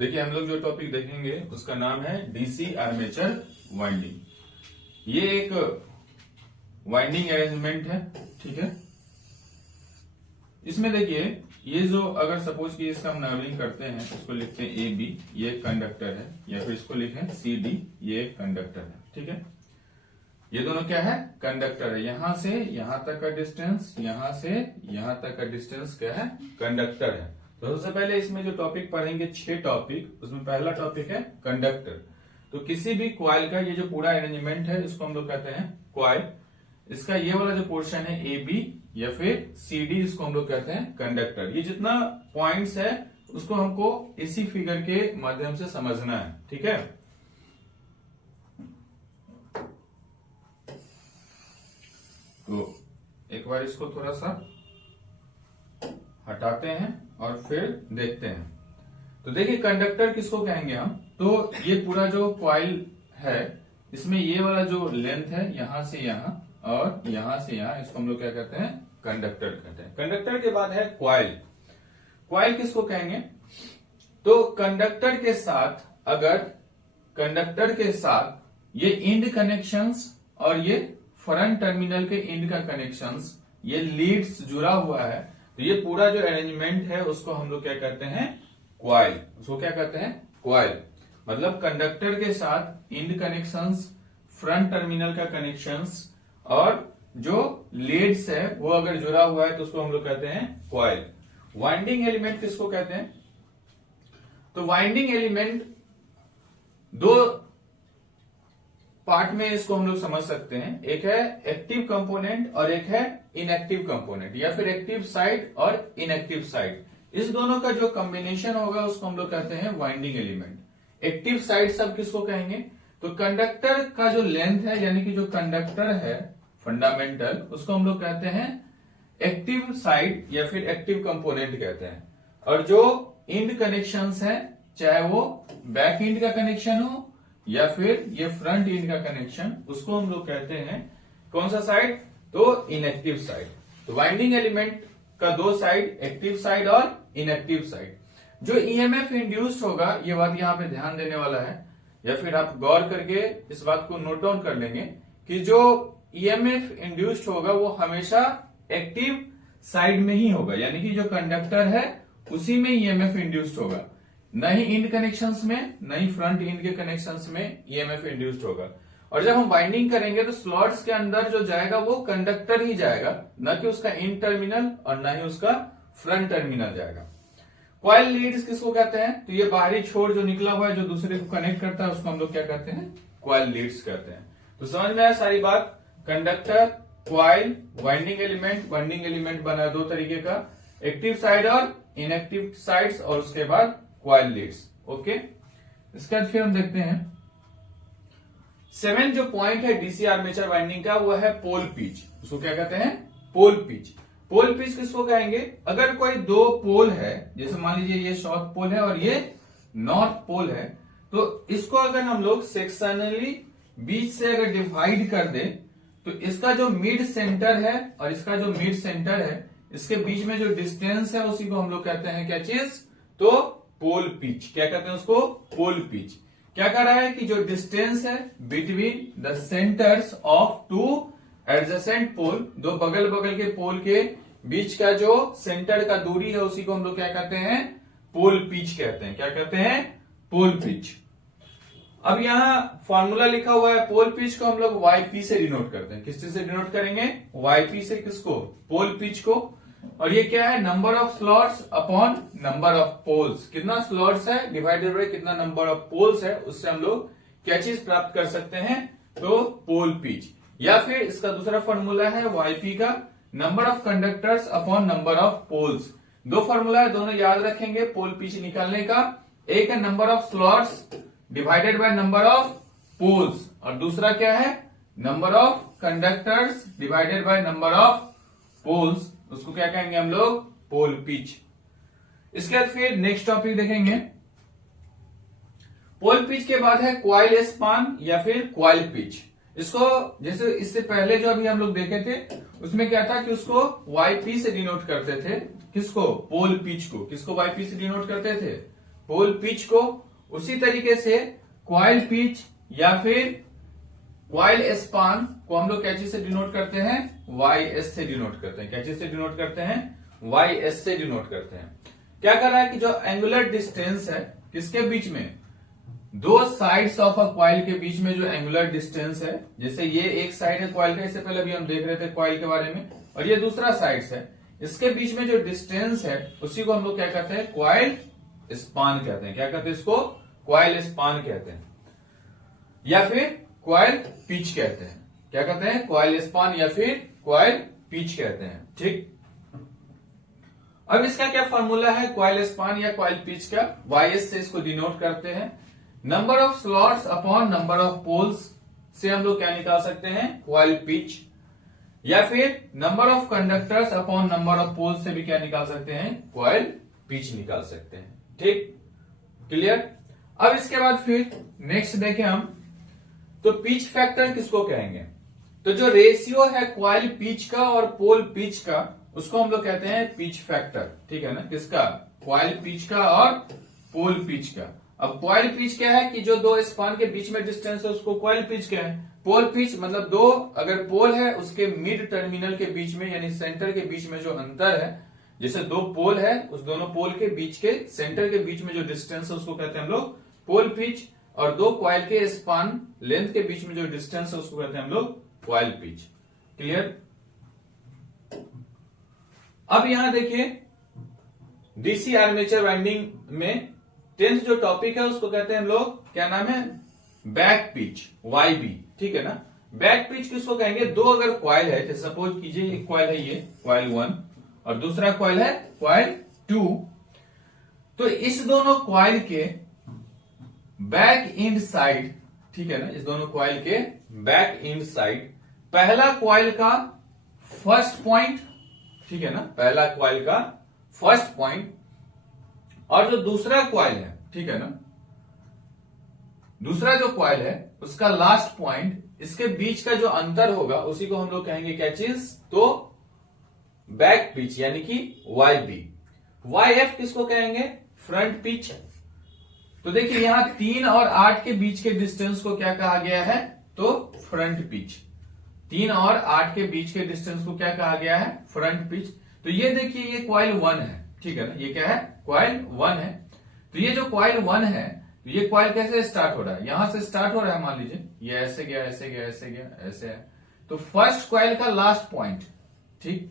देखिए हम लोग जो टॉपिक देखेंगे उसका नाम है डीसी आर्मेचर वाइंडिंग। ये एक वाइंडिंग अरेंजमेंट है, ठीक है। इसमें देखिए ये जो अगर सपोज कि इसका हम नंबरिंग करते हैं, इसको लिखते हैं ए बी, ये एक कंडक्टर है, या फिर इसको लिखें सी डी, ये एक कंडक्टर है, ठीक है। ये दोनों क्या है? कंडक्टर है। यहां से यहां तक का डिस्टेंस, यहां से यहां तक का डिस्टेंस क्या है? कंडक्टर है। तो सबसे पहले इसमें जो टॉपिक पढ़ेंगे 6 टॉपिक, उसमें पहला टॉपिक है कंडक्टर। तो किसी भी क्वाइल का ये जो पूरा अरेंजमेंट है इसको हम लोग कहते हैं क्वाइल। इसका ये वाला जो पोर्शन है ए बी या फिर सी डी, इसको हम लोग कहते हैं कंडक्टर। ये जितना पॉइंट्स है उसको हमको इसी फिगर के माध्यम से समझना है, ठीक है। तो एक बार इसको थोड़ा सा हटाते हैं और फिर देखते हैं। तो देखिए कंडक्टर किसको कहेंगे हम? तो ये पूरा जो क्वाइल है इसमें ये वाला जो लेंथ है यहां से यहां और यहां से यहां, इसको हम लोग क्या कहते हैं? कंडक्टर कहते हैं। कंडक्टर के बाद है क्वाइल। क्वाइल किसको कहेंगे? तो कंडक्टर के साथ, अगर कंडक्टर के साथ ये इंड कनेक्शंस और ये फ्रंट टर्मिनल के इंड का कनेक्शंस, ये लीड्स जुड़ा हुआ है, तो ये पूरा जो अरेंजमेंट है उसको हम लोग क्या कहते हैं? क्वाइल। उसको क्या कहते हैं? क्वाइल। मतलब कंडक्टर के साथ इंड कनेक्शंस, फ्रंट टर्मिनल का कनेक्शंस और जो लीड्स है वो अगर जुड़ा हुआ है तो उसको हम लोग कहते हैं क्वाइल। वाइंडिंग एलिमेंट किसको कहते हैं? तो वाइंडिंग एलिमेंट दो पार्ट में इसको हम लोग समझ सकते हैं। एक है एक्टिव कंपोनेंट और एक है इनएक्टिव कंपोनेंट, या फिर एक्टिव साइड और इनएक्टिव साइड। इस दोनों का जो कॉम्बिनेशन होगा उसको हम लोग कहते हैं वाइंडिंग एलिमेंट। एक्टिव साइड सब किसको कहेंगे? तो कंडक्टर का जो लेंथ है, यानी कि जो कंडक्टर है फंडामेंटल, उसको हम लोग कहते हैं एक्टिव साइड या फिर एक्टिव कंपोनेंट कहते हैं। और जो इंड कनेक्शंस है, चाहे वो बैक इंड का कनेक्शन हो या फिर ये फ्रंट इंड का कनेक्शन, उसको हम लोग कहते हैं कौन सा साइड? तो इनएक्टिव साइड। तो वाइंडिंग एलिमेंट का दो साइड, एक्टिव साइड और इनएक्टिव साइड। जो ईएमएफ इंड्यूस्ड होगा, ये बात यहां पे ध्यान देने वाला है, या फिर आप गौर करके इस बात को नोट डाउन कर लेंगे कि जो ईएमएफ इंड्यूस्ड होगा वो हमेशा एक्टिव साइड में ही होगा, यानी कि जो कंडक्टर है उसी में ईएमएफ इंड्यूस्ड होगा, न ही इंड कनेक्शंस में, न ही फ्रंट इंड के कनेक्शंस में ईएमएफ इंड्यूस्ड होगा। और जब हम वाइंडिंग करेंगे तो स्लॉट्स के अंदर जो जाएगा वो कंडक्टर ही जाएगा, न कि उसका इंड टर्मिनल और न ही उसका फ्रंट टर्मिनल जाएगा। क्वाइल लीड्स किसको कहते हैं? तो ये बाहरी छोर जो निकला हुआ है जो दूसरे को कनेक्ट करता है उसको हम लोग क्या कहते हैं? क्वाइल लीड्स कहते हैं। तो समझ में आया सारी बात? Conductor, coil, winding element. Winding element बना दो तरीके का, एक्टिव साइड और इनएक्टिव साइड्स, और उसके बाद क्वाइल लीड्स। ओके, इसके बाद फिर हम देखते हैं 7 जो पॉइंट है डीसी आर्मेचर वाइंडिंग का, वो है पोल पिच। उसको क्या कहते हैं? Pole pitch. पोल पिच किसको कहेंगे? अगर कोई दो पोल है, जैसे मान लीजिए ये साउथ पोल है और ये नॉर्थ पोल है, तो इसको अगर हम लोग सेक्शनली बीच से अगर डिवाइड कर दे, तो इसका जो मिड सेंटर है और इसका जो मिड सेंटर है, इसके बीच में जो डिस्टेंस है उसी को हम लोग कहते हैं क्या चीज? तो पोल पिच। क्या कहते हैं उसको? Pole pitch. क्या कर रहा है कि जो डिस्टेंस है between the centres of two adjacent pole, दो बगल बगल के पोल के बीच का जो सेंटर का दूरी है उसी को हम लोग क्या कहते हैं? पोल पिच कहते हैं। क्या कहते हैं? Pole pitch. अब यहां फॉर्मूला लिखा हुआ है, पोल पिच को हम लोग वाईपी से डिनोट करते हैं। किस चीज से डिनोट करेंगे? वाईपी से। किसको? पोल पिच को। और ये क्या है? Number of slots upon number of poles. कितना स्लॉट्स है डिवाइडेड बाय कितना नंबर ऑफ पोल्स है, उससे हम लोग क्या चीज प्राप्त कर सकते हैं? तो पोल पिच। या फिर इसका दूसरा फॉर्मूला है वाईपी का, number of conductors upon number of poles. दो फॉर्मूला है, दोनों याद रखेंगे पोल पिच निकालने का। एक है number of slots divided by number of poles, और दूसरा क्या है? Number of conductors divided by number of poles. उसको क्या कहेंगे हम लोग? Pole pitch. इसके बाद फिर नेक्स्ट टॉपिक देखेंगे। पोल पिच के बाद है क्वाइल स्पान या फिर क्वाइल पिच। इसको जैसे इससे पहले जो अभी हम लोग देखे थे उसमें क्या था कि उसको वाईपी से डिनोट करते थे। किसको? पोल पिच को। किसको वाईपी से डिनोट करते थे? पोल पिच को, उसी तरीके से क्वाइल पिच या फिर क्वाइल स्पान को हम लोग क्या चीज से डिनोट करते हैं, वाई एस से डिनोट करते हैं। क्या चीज से डिनोट करते हैं, वाई एस से डिनोट करते हैं। क्या कर रहा है कि जो एंगुलर डिस्टेंस है किसके बीच में, दो साइड्स ऑफ अ क्वाइल के बीच में जो एंगुलर डिस्टेंस है, जैसे ये एक साइड है क्वाइल का, इससे पहले भी हम देख रहे थे क्वाइल के बारे में, और ये दूसरा साइड है, इसके बीच में जो डिस्टेंस है उसी को हम लोग क्या कहते हैं, क्वाइल स्पान कहते हैं। क्या कहते हैं इसको, क्वाइल स्पान कहते हैं या फिर क्वाइल पिच कहते हैं। क्या कहते हैं, क्वाइल स्पान या फिर क्वाइल पिच कहते हैं। ठीक, अब इसका क्या फॉर्मूला है क्वाइल स्पान या क्वाइल पिच का, वाईएस से इसको डिनोट करते हैं। Number of slots upon number of poles से हम लोग क्या निकाल सकते हैं, क्वाइल पिच, या फिर number of conductors upon number of poles से भी क्या निकाल सकते हैं, क्वाइल पिच निकाल सकते हैं। ठीक, क्लियर। अब इसके बाद फिर नेक्स्ट देखें हम, तो पिच फैक्टर किसको कहेंगे, तो जो रेशियो है क्वाइल पिच का और पोल पिच का उसको हम लोग कहते हैं पिच फैक्टर। ठीक है ना, किसका, क्वाइल पिच का और पोल पिच का। अब क्वाइल पिच क्या है कि जो दो स्पान के बीच में डिस्टेंस है उसको क्वाइल पिच क्या है, पोल पिच मतलब दो अगर पोल है उसके मिड टर्मिनल के बीच में यानी सेंटर के बीच में जो अंतर है, जैसे दो पोल है उस दोनों पोल के बीच के सेंटर के बीच में जो डिस्टेंस है उसको कहते हैं हम लोग पोल पिच, और दो क्वाइल के स्पान लेंथ के बीच में जो डिस्टेंस है उसको कहते हैं हम लोग क्वाइल पिच। क्लियर। अब यहां देखिए डीसी आर्मेचर वाइंडिंग में 10th जो टॉपिक है उसको कहते हैं हम लोग, क्या नाम है, बैक पिच, वाईबी। ठीक है ना, बैक पिच किसको कहेंगे, दो अगर क्वाइल है, जैसे सपोज कीजिए एक क्वाइल है ये क्वाइल 1 और दूसरा क्वाइल है क्वाइल 2, तो इस दोनों क्वाइल के बैक इंड साइड, ठीक है ना, इस दोनों क्वाइल के बैक इंड साइड पहला क्वाइल का फर्स्ट पॉइंट, ठीक है ना, पहला क्वाइल का फर्स्ट पॉइंट और जो दूसरा क्वाइल है, ठीक है ना, दूसरा जो क्वाइल है उसका लास्ट पॉइंट, इसके बीच का जो अंतर होगा उसी को हम लोग कहेंगे क्या चीज, तो बैक पिच यानी कि वाईबी। वाईएफ किसको कहेंगे, फ्रंट पिच। तो देखिए यहां 3 और 8 के बीच के डिस्टेंस को क्या कहा गया है, तो फ्रंट पिच। 3 और 8 के बीच के डिस्टेंस को क्या कहा गया है, फ्रंट पिच। तो ये देखिए ये क्वाइल 1 है, ठीक है ना, ये क्या है, क्वाइल 1 है। तो ये जो क्वाइल 1 है, तो ये क्वाइल कैसे स्टार्ट हो रहा है, यहां से स्टार्ट हो रहा है, मान लीजिए ये ऐसे गया ऐसे गया ऐसे गया ऐसे है, तो फर्स्ट क्वाइल का लास्ट पॉइंट, ठीक,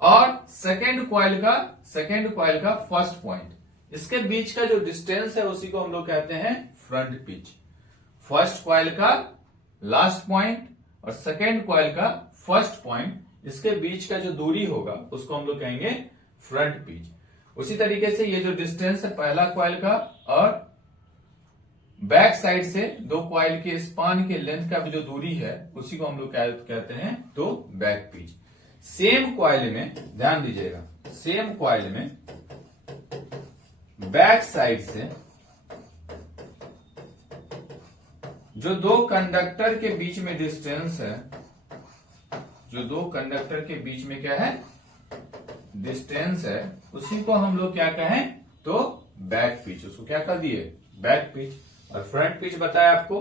और सेकेंड क्वाइल का फर्स्ट पॉइंट, इसके बीच का जो डिस्टेंस है उसी को हम लोग कहते हैं फ्रंट पिच। फर्स्ट क्वाइल का लास्ट पॉइंट और सेकेंड क्वाइल का फर्स्ट पॉइंट, इसके बीच का जो दूरी होगा उसको हम लोग कहेंगे फ्रंट पिच। उसी तरीके से ये जो डिस्टेंस है पहला क्वाइल का और बैक साइड से दो क्वाइल के स्पान के लेंथ का भी जो दूरी है उसी को हम लोग कहते हैं तो बैक पिच। सेम क्वाइल में ध्यान दीजिएगा, सेम क्वाइल में बैक साइड से जो दो कंडक्टर के बीच में डिस्टेंस है, जो दो कंडक्टर के बीच में क्या है डिस्टेंस है, उसी को हम लोग क्या कहें तो बैक पिच। उसको क्या कर दिए, बैक पिच। और फ्रंट पिच बताया आपको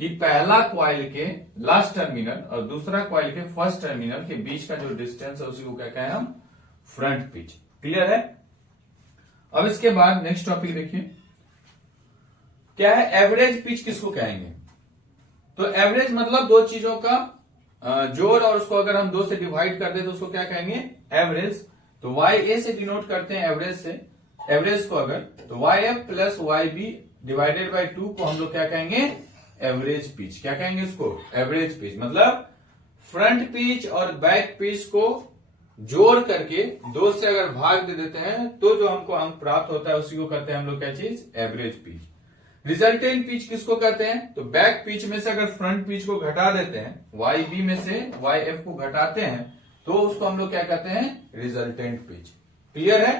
कि पहला क्वाइल के लास्ट टर्मिनल और दूसरा क्वाइल के फर्स्ट टर्मिनल के बीच का जो डिस्टेंस है उसी को क्या कहें हम फ्रंट पिच। क्लियर है। अब इसके बाद नेक्स्ट टॉपिक देखिए क्या है, एवरेज पिच किसको कहेंगे। तो एवरेज मतलब दो चीजों का जोड़ और उसको अगर हम 2 से डिवाइड कर दे तो उसको क्या कहेंगे एवरेज। तो वाई ए से डिनोट करते हैं एवरेज से, एवरेज को अगर, तो Y F plus Y B divided by 2 को हम लोग क्या कहेंगे एवरेज पिच। क्या कहेंगे इसको एवरेज पिच। मतलब फ्रंट पिच और बैक पिच को जोड़ करके 2 से अगर भाग दे देते हैं तो जो हमको अंक प्राप्त होता है उसी को कहते हैं हम लोग क्या चीज एवरेज पिच। रिजल्टेंट पिच किसको कहते हैं, तो बैक पिच में से अगर फ्रंट पिच को घटा देते हैं, वाई बी में से वाई एफ को घटाते हैं तो उसको हम लोग क्या कहते हैं रिजल्टेंट पिच। क्लियर है।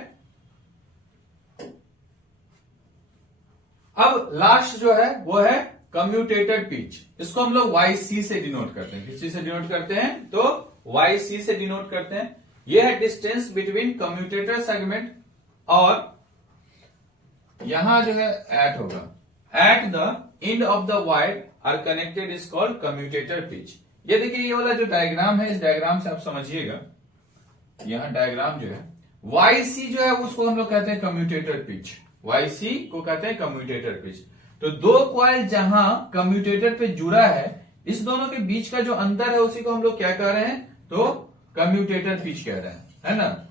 अब लास्ट जो है वो है कम्यूटेटेड पिच। इसको हम लोग वाई सी से डिनोट करते हैं। किस चीज से डिनोट करते हैं, तो वाई सी से डिनोट करते हैं। यह है डिस्टेंस बिटवीन कम्यूटेटर सेगमेंट और यहां जो है एट होगा, at the end of the wire are connected is called commutator pitch. ये देखिए ये वाला जो डायग्राम है, इस डायग्राम से आप समझिएगा, यहां डायग्राम जो है YC जो है उसको हम लोग कहते हैं कम्यूटेटर पिच, YC को कहते हैं कम्यूटेटर पिच। तो दो कॉइल जहां कम्यूटेटर पे जुड़ा है, इस दोनों के बीच का जो अंतर है उसी को हम लोग क्या कह रहे हैं, तो कम्यूटेटर पिच कह रहे हैं, है ना।